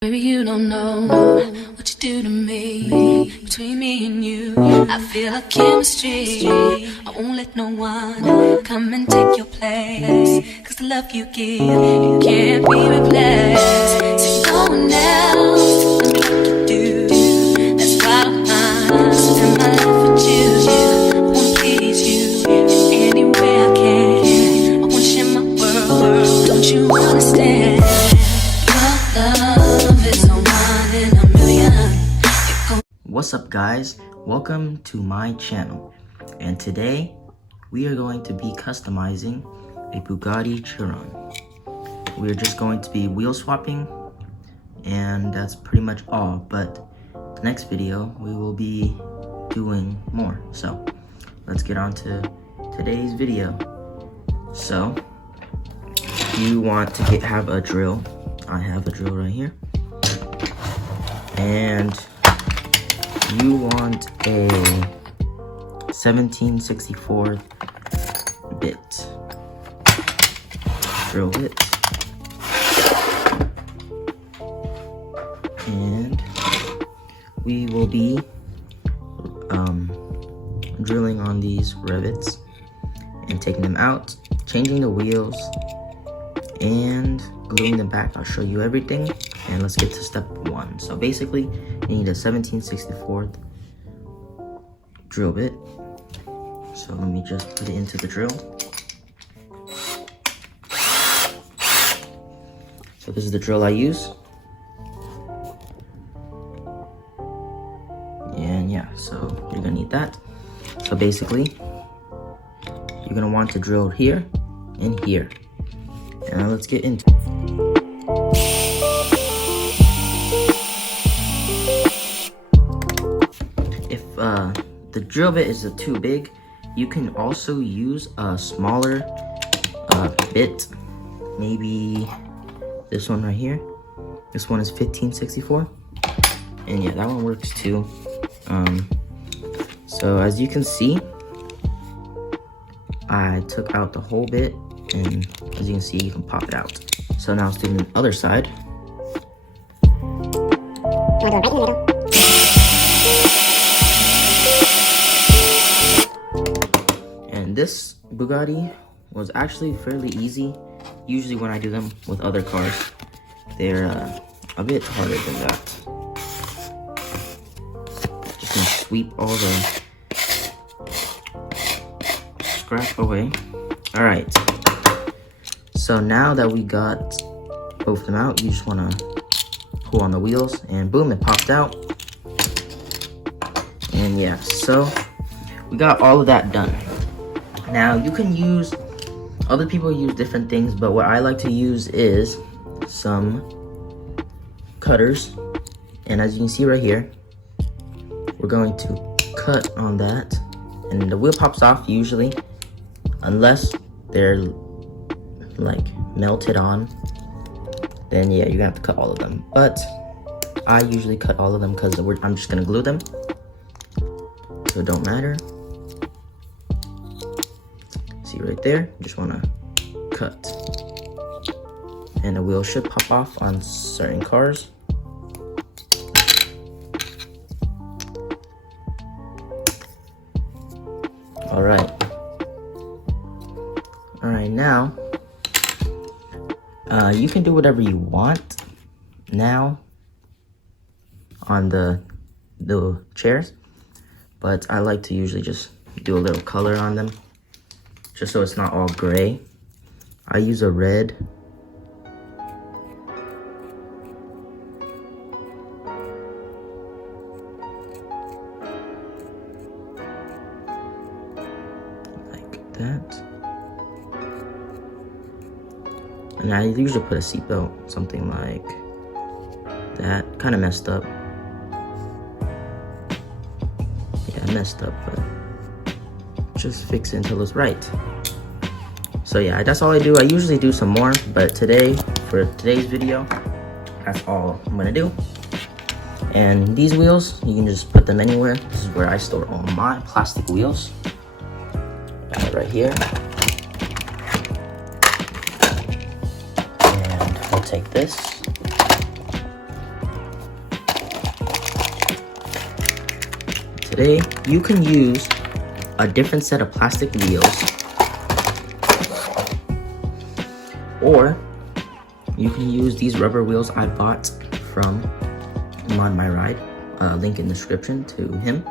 Baby, you don't know what you do to me. Between me and you, I feel a chemistry. I won't let no one come and take your place. Cause the love you give, it can't be replaced. There's no one else can do what you do. That's why I'm spend my life with you. I wanna please you in any way I can. I wanna share my world, don't you understand? Your love is a one in a million. What's up, guys? Welcome to my channel, and today we are going to be customizing a Bugatti Chiron. We are just going to be wheel swapping, and that's pretty much all. But the next video we will be doing more. So let's get on to today's video. So if you want to have a drill, I have a drill right here, and you want a 17/64 bit drill bit, and we will be drilling on these rivets and taking them out, changing the wheels, and gluing them back. I'll show you everything, and let's get to step one. So basically, you need a 17/64 drill bit. So let me just put it into the drill. So this is the drill I use. And yeah, so you're gonna need that. So basically, you're gonna want to drill here and here. And now let's get into it. If the drill bit is too big, you can also use a smaller bit. Maybe this one right here. This one is 15/64, and yeah, that one works too. So as you can see, I took out the whole bit, and as you can see, you can pop it out. So now let's do the other side. Right in the middle. And this Bugatti was actually fairly easy. Usually when I do them with other cars, they're a bit harder than that. Just gonna sweep all the scrap away. All right. So now that we got both of them out, you just wanna pull on the wheels, and boom, it popped out. And yeah, so we got all of that done. Now you can use, other people use different things, but what I like to use is some cutters. And as you can see right here, we're going to cut on that, and the wheel pops off usually, unless they're like melted on, then yeah, you're gonna have to cut all of them. But I usually cut all of them because I'm just gonna glue them, so it don't matter. See right there, just wanna cut, and the wheel should pop off on certain cars. All right, now you can do whatever you want now on the chairs, but I like to usually just do a little color on them, just so it's not all gray. I use a red. Like that. And I usually put a seatbelt, something like that. Kind of messed up. Yeah, I messed up, but just fix it until it's right. So yeah, that's all I do. I usually do some more, but today, for today's video, that's all I'm gonna do. And these wheels, you can just put them anywhere. This is where I store all my plastic wheels. Right here. And I'll take this, today, you can use a different set of plastic wheels, or you can use these rubber wheels I bought from Mod My Ride. Link in the description to him.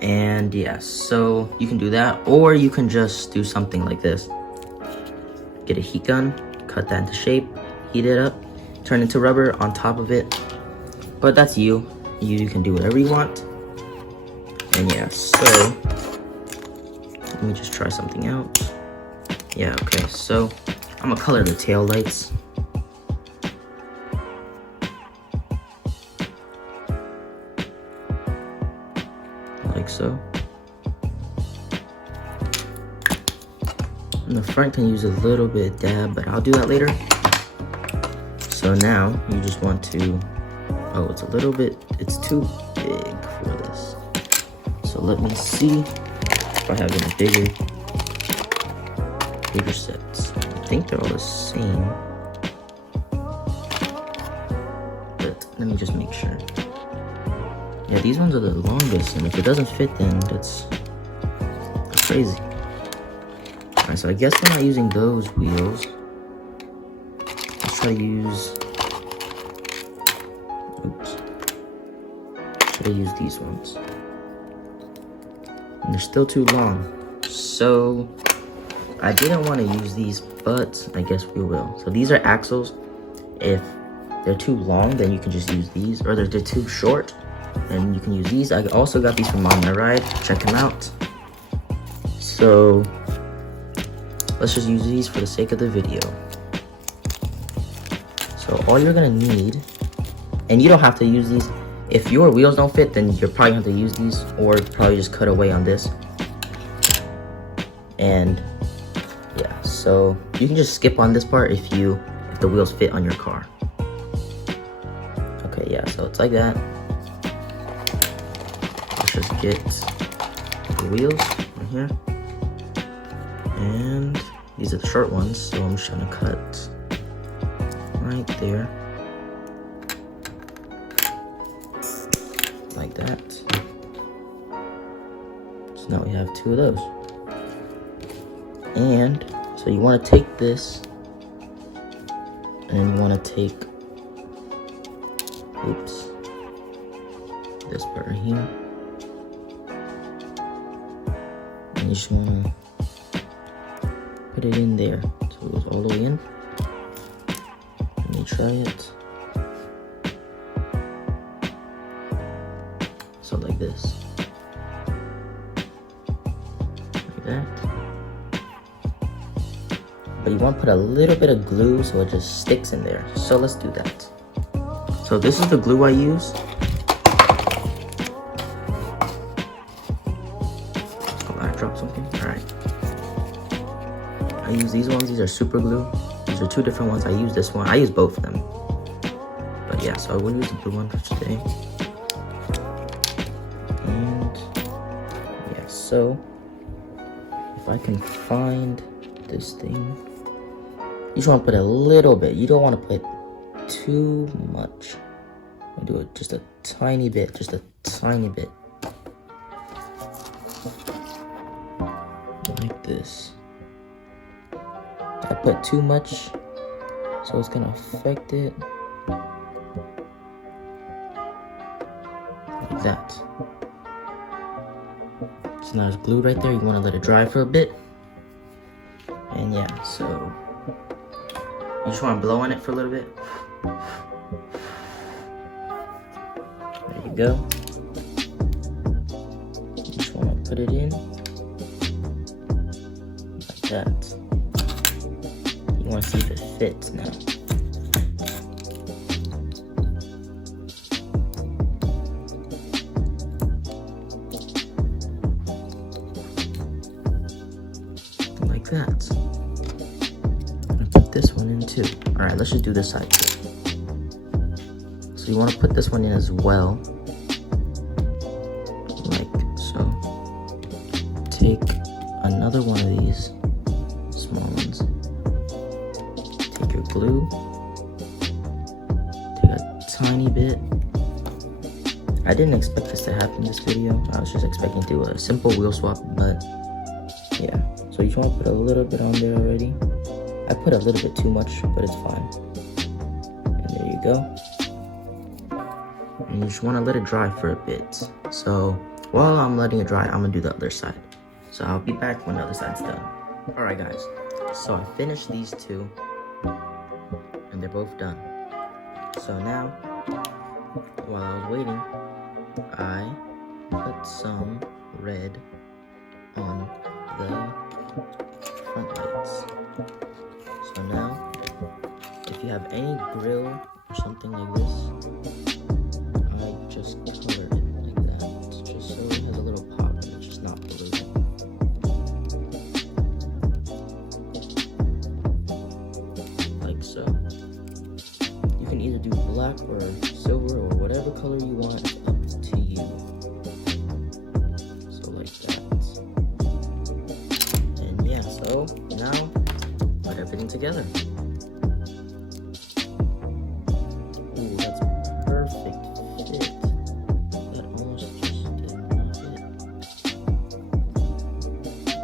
And yeah, so you can do that, or you can just do something like this. Get a heat gun, cut that into shape, heat it up, turn it into rubber on top of it. But that's you. You can do whatever you want. And yeah, so let me just try something out. Yeah, okay, so I'm gonna color the tail lights. Like so. And the front can use a little bit of dab, but I'll do that later. So now you just want to, oh, it's a little bit, it's too big for this. So let me see if I have any bigger sets. I think they're all the same, but let me just make sure. Yeah, these ones are the longest, and if it doesn't fit, then that's crazy. Alright, so I guess we're not using those wheels. Let's try to use, oops. Should I use these ones? And they're still too long. So I didn't want to use these, but I guess we will. So these are axles. If they're too long, then you can just use these, or they're too short, and you can use these. I also got these from Mod My Ride. Check them out. So let's just use these for the sake of the video. So all you're gonna need, and you don't have to use these. If your wheels don't fit, then you're probably gonna have to use these, or probably just cut away on this. And yeah, so you can just skip on this part if the wheels fit on your car. Okay, yeah, so it's like that. Let's just get the wheels right here. And these are the short ones, so I'm just gonna cut right there. Like that. So now we have two of those. And so you want to take this, and you want to take, oops, this part right here, and you just want to put it in there so it goes all the way in. Let me try it. So like this, like that. But you want to put a little bit of glue so it just sticks in there. So let's do that. So this is the glue I use. Oh, I dropped something. Alright. I use these ones. These are super glue. These are two different ones. I use this one. I use both of them. But yeah, so I will use the blue one for today. And yeah, so if I can find this thing, you just want to put a little bit. You don't want to put too much. I'll do it just a tiny bit, just a tiny bit. Like this. I put too much, so it's gonna affect it. Like that. So now there's glue right there. You want to let it dry for a bit. And yeah, so you just want to blow on it for a little bit. There you go. You just want to put it in like that. You want to see if it fits now. Like that. This one in too. All right, let's just do this side too. So you want to put this one in as well, like so. Take another one of these small ones. Take your glue. Take a tiny bit. I didn't expect this to happen in this video. I was just expecting to do a simple wheel swap, but yeah. So you just want to put a little bit on there already. I put a little bit too much, but it's fine. And there you go. And you just want to let it dry for a bit. So while I'm letting it dry, I'm going to do the other side. So I'll be back when the other side's done. Alright guys, so I finished these two. And they're both done. So now, while I was waiting, I put some red on the front lights. So now, if you have any grill or something like this, I just color it like that, just so it has a little pop and it's just not blue. Like so. You can either do black or silver or whatever color you want, it's up to you. So like that. And yeah, so now put everything together. Ooh, that's a perfect fit. That almost just did not hit.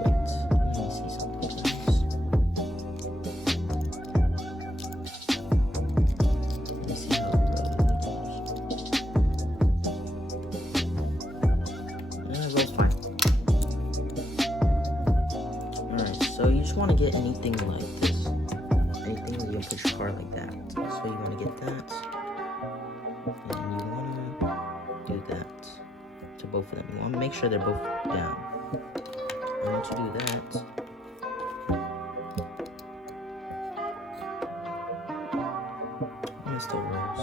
Wait, let me see something else. Let me see how it goes. It rolls fine. Alright, so you just want to get anything like this. Anything where you can put your car like that. So you want to get that. And you want to do that to both of them. You want to make sure they're both down. And once you do that, and it still rolls.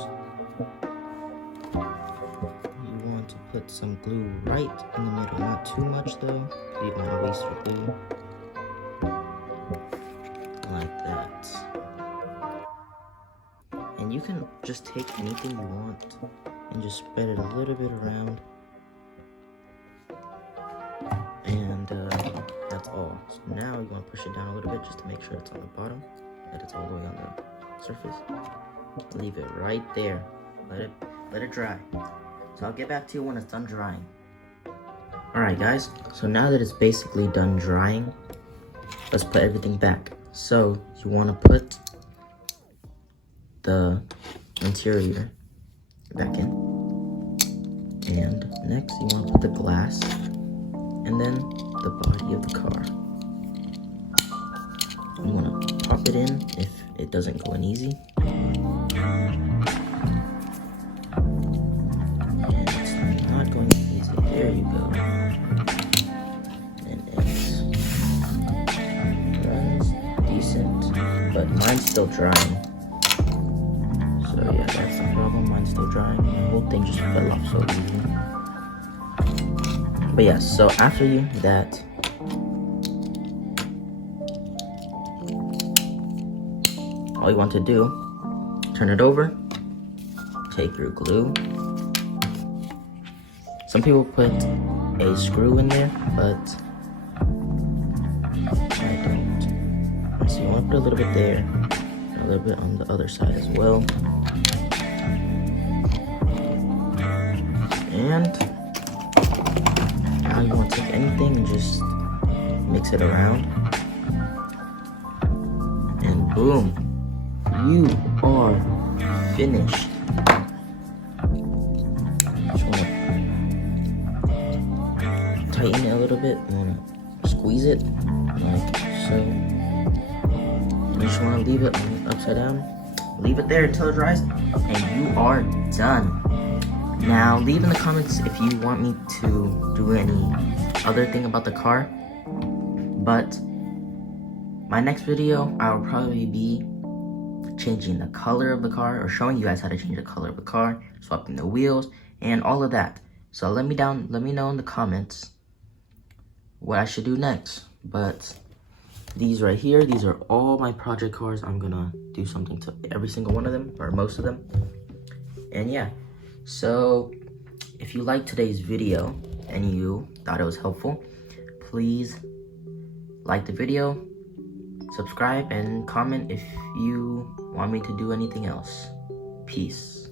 You want to put some glue right in the middle. Not too much though, because you don't want to waste your glue. Like that. And you can just take anything you want and just spread it a little bit around. And that's all. So now you want to push it down a little bit just to make sure it's on the bottom, that it's all the way on the surface. Leave it right there. Let it dry. So I'll get back to you when it's done drying. Alright guys, so now that it's basically done drying, let's put everything back. So you want to put the interior back in, and next you want to put the glass and then the body of the car. You want to pop it in if it doesn't go in easy, and it's not going in easy. There you go. And it runs decent, but mine's still drying. So yeah, that's the problem. Mine's still drying. The whole thing just fell off so easy. But yeah, so after you do that, all you want to do, turn it over, take your glue. Some people put a screw in there, but I don't. So you want to put a little bit there, and a little bit on the other side as well. And now you want to take anything and just mix it around. And boom, you are finished. Just want to tighten it a little bit. You want to squeeze it like so. You just want to leave it upside down. Leave it there until it dries, and you are done. Now, leave in the comments if you want me to do any other thing about the car. But my next video, I will probably be changing the color of the car, or showing you guys how to change the color of the car, swapping the wheels, and all of that. So let me know in the comments what I should do next. But these right here, these are all my project cars. I'm gonna do something to every single one of them, or most of them. And yeah. So, if you liked today's video and you thought it was helpful, please like the video, subscribe, and comment if you want me to do anything else. Peace.